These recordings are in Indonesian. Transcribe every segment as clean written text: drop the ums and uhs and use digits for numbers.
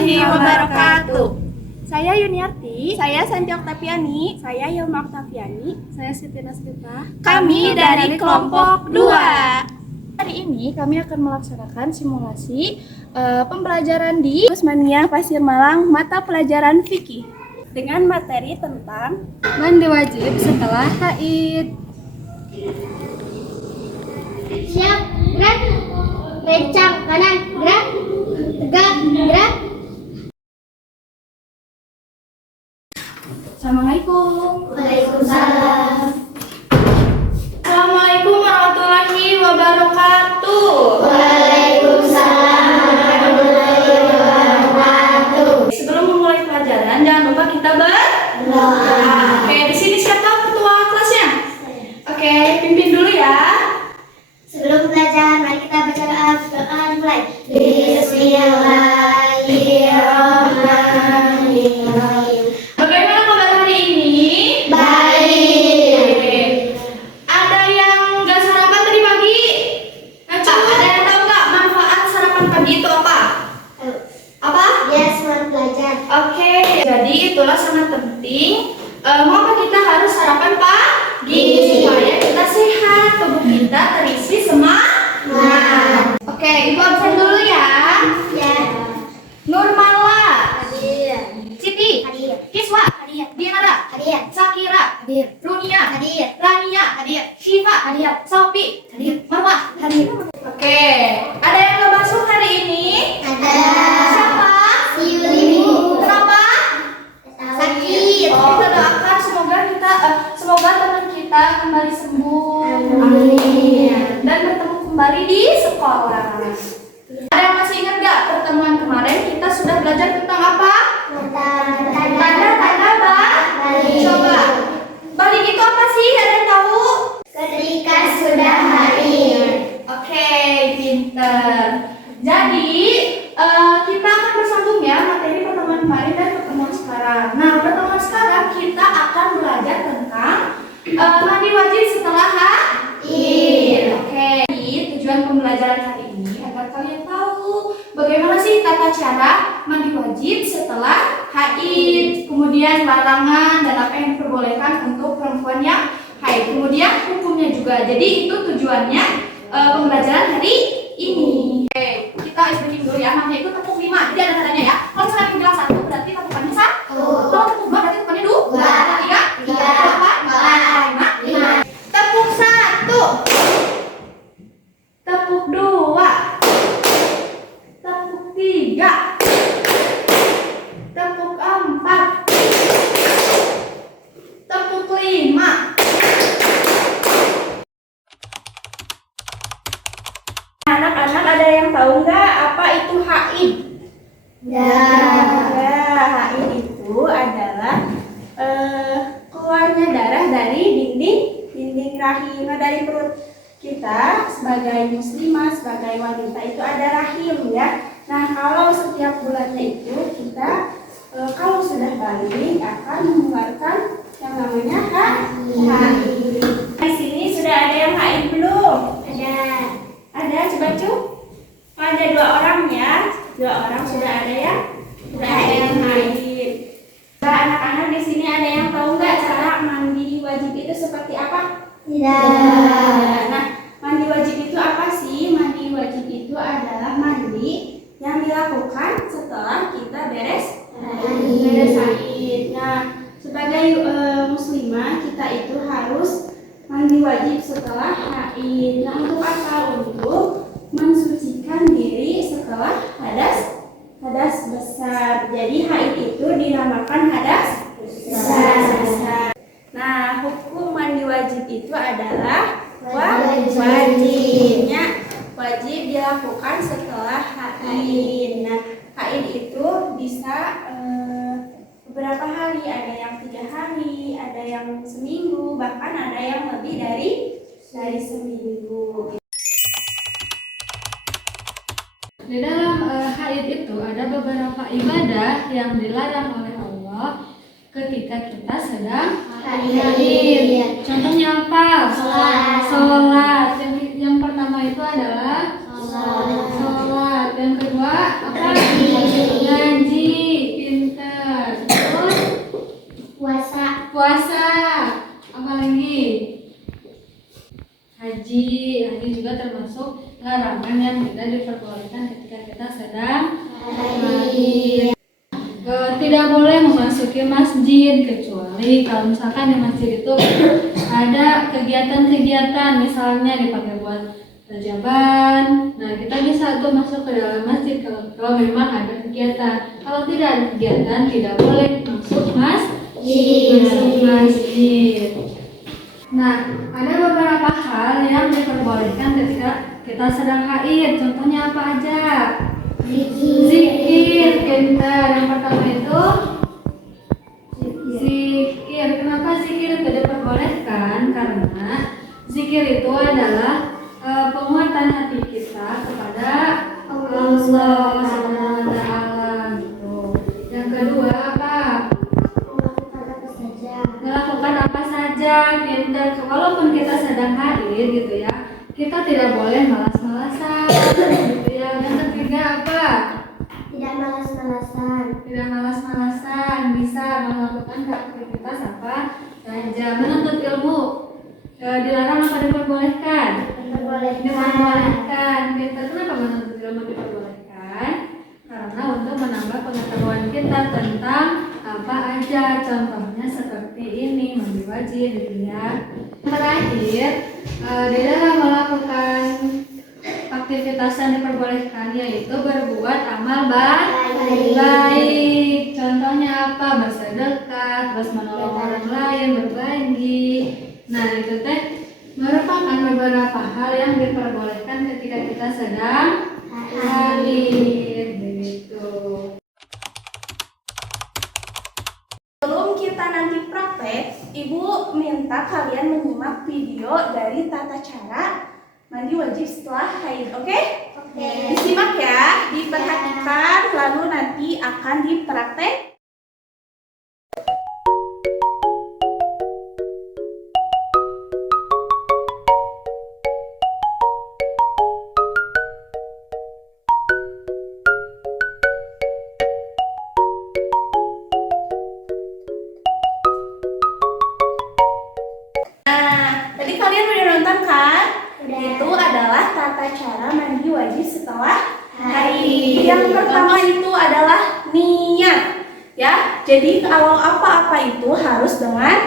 warahmatullahi wabarakatuh. Saya Yuniarti. Saya Santi Oktaviani. Saya Yilma Oktaviani. Saya Siti Nasrita. Kami dari kelompok 2. Hari ini kami akan melaksanakan simulasi pembelajaran di Usmania Pasir Malang mata pelajaran fikih dengan materi tentang mandi wajib setelah haid. Siap, gerak. Kencang kanan, gerak. Tegak, gerak. Assalamualaikum. Waalaikumsalam. Assalamualaikum warahmatullahi wabarakatuh. Waalaikumsalam warahmatullahi wabarakatuh. Sebelum memulai pelajaran, jangan lupa kita berdoa. Oke, di sini siapa ketua kelasnya? Oke, pimpin dulu ya. Sebelum belajar, mari kita baca doa mulai. Bismillahirrahmanirrahim. Bagaimana kabar hari ini? Baik. Ada yang nggak sarapan tadi pagi? Ada yang tahu nggak manfaat sarapan pagi itu apa? Apa? Ya, semangat belajar. Oke, jadi itulah sangat penting. Mengapa kita harus sarapan pagi? Supaya kita sehat, tubuh kita terisi semangat. Oke, ibu absen dulu ya. Ya. Nurmala, Hadir. Siti, Hadir. Hiswa, Hadir. Diana, Hadir. Sakira, Hadir. Runia, Hadir. Rania, Hadir. Syifa, Hadir. Sopi, Hadir. Marwah. Hadir. Oke, ada yang nggak masuk hari ini? Ada. Siapa? Si Yuli. Kenapa? Sakit. Kita doakan semoga teman kita kembali sembuh. Amin. Dan bertemu kembali di sekolah. Ada yang masih ingat nggak pertemuan kemarin kita sudah belajar tentang apa? Tanda-tanda balik. Coba. Balik itu apa sih? Ada yang tahu? Ketika sudah haid. Oke, pinter. Jadi kita akan bersambung ya materi pertemuan kemarin dan pertemuan sekarang. Nah, pertemuan sekarang kita akan belajar tentang mandi wajib setelah haid. Oke, tujuan pembelajaran hari ini agar kalian tahu bagaimana sih tata cara mandi wajib setelah haid, kemudian larangan dan apa yang diperbolehkan untuk perempuan yang haid, kemudian hukumnya juga. Jadi itu tujuannya pembelajaran hari ini. Oke, kita isbahin dulu ya. Namanya itu tepuk 5. Jadi ada tandanya ya. Kalau misalnya bilang 1 berarti tepukannya 1. Kalau tepuk 2 berarti tepukannya 2. 3, 4, 5. Tepuk 1. Tepuk 2. Tepuk 3. Tepuk 4. Tepuk 5. Anak-anak ada yang tahu nggak apa itu haid? Ya. Haid itu adalah keluarnya darah dari dinding rahim. Nah, dari perut kita sebagai muslimah, sebagai wanita itu ada rahim ya. Nah, kalau setiap bulannya itu kita kalau sudah balik akan mengeluarkan yang namanya haid. Di sini sudah ada yang haid belum? Ada, coba cuk. Oh, ada 2 orang ya. 2 orang sudah ada ya. Sudah ada yang haid. Nah, anak-anak di sini ada yang tahu nggak cara mandi wajib itu seperti apa? Tidak. Nah, mandi wajib itu apa sih? Mandi wajib itu adalah mandi yang dilakukan setelah kita beres haid. Nah, sebagai muslimah kita itu harus mandi wajib setelah haid. Nah, untuk apa? Untuk mensucikan diri setelah hadas besar. Jadi haid itu dinamakan hadas besar. Nah, hukum mandi wajib itu adalah wajib dilakukan setelah haid. Nah, haid itu bisa beberapa hari, ada yang 3 hari, ada yang seminggu, bahkan ada yang lebih dari seminggu. Di dalam haid itu ada beberapa ibadah yang dilarang oleh Allah ketika kita sedang haid. Contohnya apa? Sholat. Yang pertama itu adalah sholat. Yang kedua apa? Ngaji. haji. Haji juga termasuk larangan yang tidak diperbolehkan ketika kita sedang haid. Tidak boleh memasuki masjid kecuali kalau misalkan di masjid itu ada kegiatan-kegiatan, misalnya dipakai buat jaban. Nah, kita bisa tuh masuk ke dalam masjid kalau memang ada kegiatan. Kalau tidak ada kegiatan, tidak boleh masuk masjid. Nah, ada beberapa hal yang diperbolehkan ketika kita sedang haid. Contohnya apa aja? Zikir. Pintar. Yang pertama itu zikir. Kenapa zikir itu diperbolehkan? Karena zikir itu adalah penguatan hati kita kepada Allah Subhanahu wa Ta'ala gitu. Yang kedua apa? Melakukan apa saja. Pintar. Walaupun kita sedang haid gitu ya, kita tidak boleh malas-malasan gitu ya. Yang ketiga apa? Tidak malas-malasan. Tidak malas-malasan, bisa melakukan aktivitas apa saja. Menuntut ilmu dilarang apa diperbolehkan? Diperbolehkan. Kita kenapa menuntut ilmu diperbolehkan? Karena untuk menambah pengetahuan kita tentang apa aja. Contohnya seperti ini, mandi wajib gitu ya. Terakhir, di dalam melakukan aktivitas yang diperbolehkan yaitu berbuat amal baik. Contohnya apa? Bersedekah, terus menolong orang lain, berbagi. Nah, itu teh merupakan beberapa hal yang diperbolehkan ketika kita sedang haid begitu. Sebelum kita nanti praktek, Ibu minta kalian menyimak video dari tata cara mandi wajib setelah haid, oke? Oke. Disimak ya, diperhatikan, lalu nanti akan dipraktek. Nah, tadi kalian udah nonton kan? Itu adalah tata cara mandi wajib setelah haid. Yang pertama itu adalah niat, ya. Jadi kalau apa-apa itu harus dengan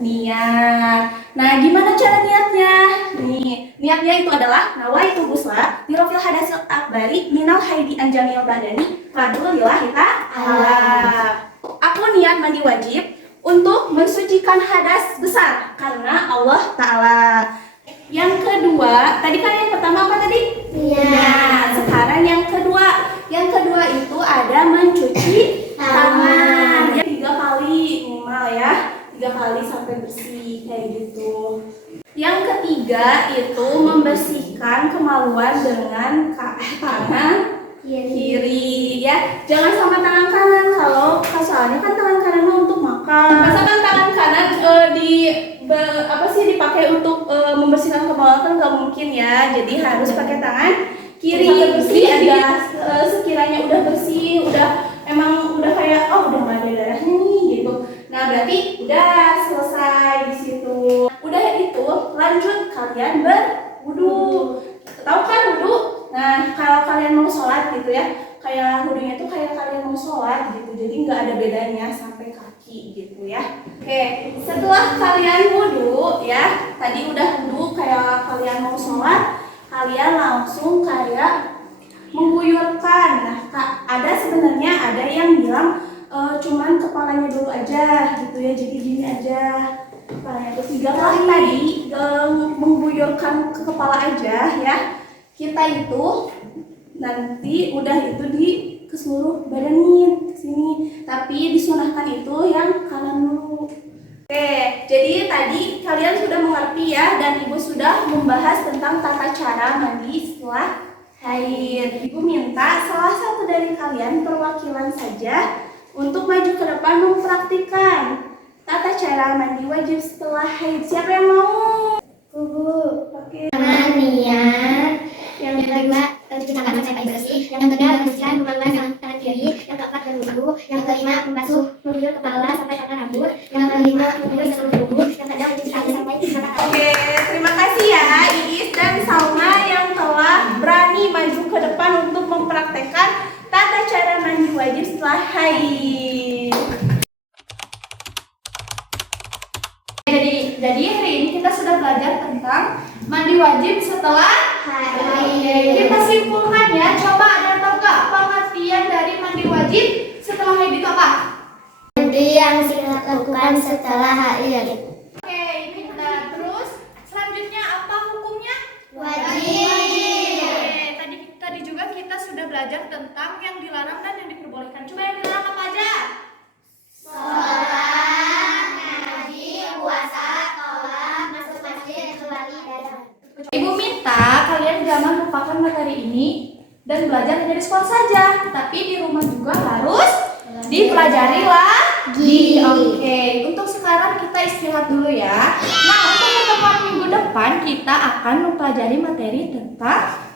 niat. Nah, gimana cara niatnya? Nih, niatnya itu adalah nawaitu ghusla dirofil hadasil akbari minal haidi anjamil badani fadlillahi ta'ala. Aku niat mandi wajib untuk mensucikan hadas besar karena Allah Ta'ala. Yang kedua, tadi kan yang pertama apa tadi? Nah, sekarang yang kedua. Yang kedua itu ada mencuci tangan. Ya, 3 kali minimal ya. 3 kali sampai bersih kayak gitu. Yang ketiga itu membersihkan kemaluan dengan tangan kiri ya. Jangan sama tangan kanan, kalau soalnya kan tangan kanan untuk makan. Misalkan tangan kanan dipakai untuk membersihkan kemaluan kan nggak mungkin ya. Jadi harus pakai tangan kiri. Bersih ada sekiranya udah bersih, emang udah kayak udah nggak ada darahnya nih gitu. Nah, berarti udah selesai di situ. Udah itu lanjut kalian berwudu. Tahu kan wudu? Nah, kalau kalian mau sholat gitu ya, kayak wudunya tuh kayak kalian mau sholat gitu, jadi nggak ada bedanya sampai kaki gitu ya. Oke, setelah kalian wudu ya, tadi udah wudu kayak kalian mau sholat, kalian langsung kayak mengguyurkan. Nah, sebenarnya ada yang bilang cuman kepalanya dulu aja gitu ya, jadi gini aja. Kepalanya tuh 3 kali tadi mengguyurkan ke kepala aja ya. Kita itu nanti udah itu ke seluruh badannya ke sini, tapi disunahkan itu yang kanan dulu. Oke, jadi tadi kalian sudah mengerti ya, dan Ibu sudah membahas tentang tata cara mandi setelah haid. Ibu minta salah satu dari kalian perwakilan saja untuk maju ke depan mempraktikkan tata cara mandi wajib setelah haid. Siapa yang mau? Kubu. Oke. Niat. Yang kedua, cuci tangan sampai bersih. Yang ketiga, membersihkan kemaluan tangan kiri. Yang keempat, berwudu. Yang kelima, membasuh mengguyur kepala sampai tangan rambut. Yang kelima, mengguyur seluruh tubuh. Yang keenam, mencuci kaki sampai mata kaki. Oke, terima kasih. haid. Jadi hari ini kita sudah belajar tentang mandi wajib setelah haid. Kita simpulkan ya. Coba ada tahu nggak pengertian dari mandi wajib setelah haid itu apa? Mandi yang dilakukan setelah haid. Oke, ini kita terus. Selanjutnya apa hukumnya? Wajib. Oke, tadi juga kita sudah belajar tentang yang dilarang dan yang diperbolehkan. Coba yang dilarang apa aja? Sholat, ngaji, puasa, tolak, masuk masjid, kecuali ibadah. Ibu minta kalian jangan lupakan materi ini dan belajar hanya di sekolah saja, tapi di rumah juga harus dipelajari lagi. Oke, untuk sekarang kita istirahat dulu ya. Nah, untuk pertemuan minggu depan kita akan mempelajari materi tentang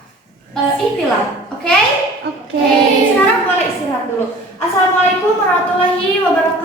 ikhtilaf. Oke? Oke. Sekarang boleh istirahat dulu. Assalamualaikum warahmatullahi wabarakatuh.